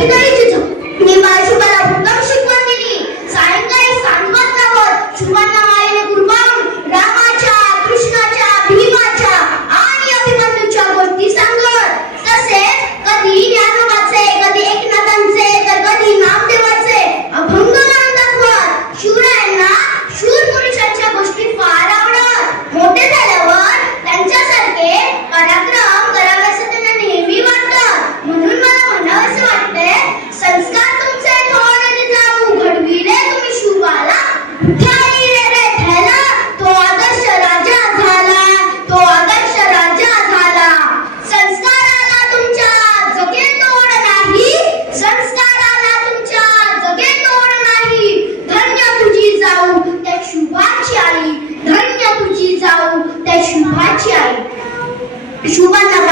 Obrigada, it. সুবাতা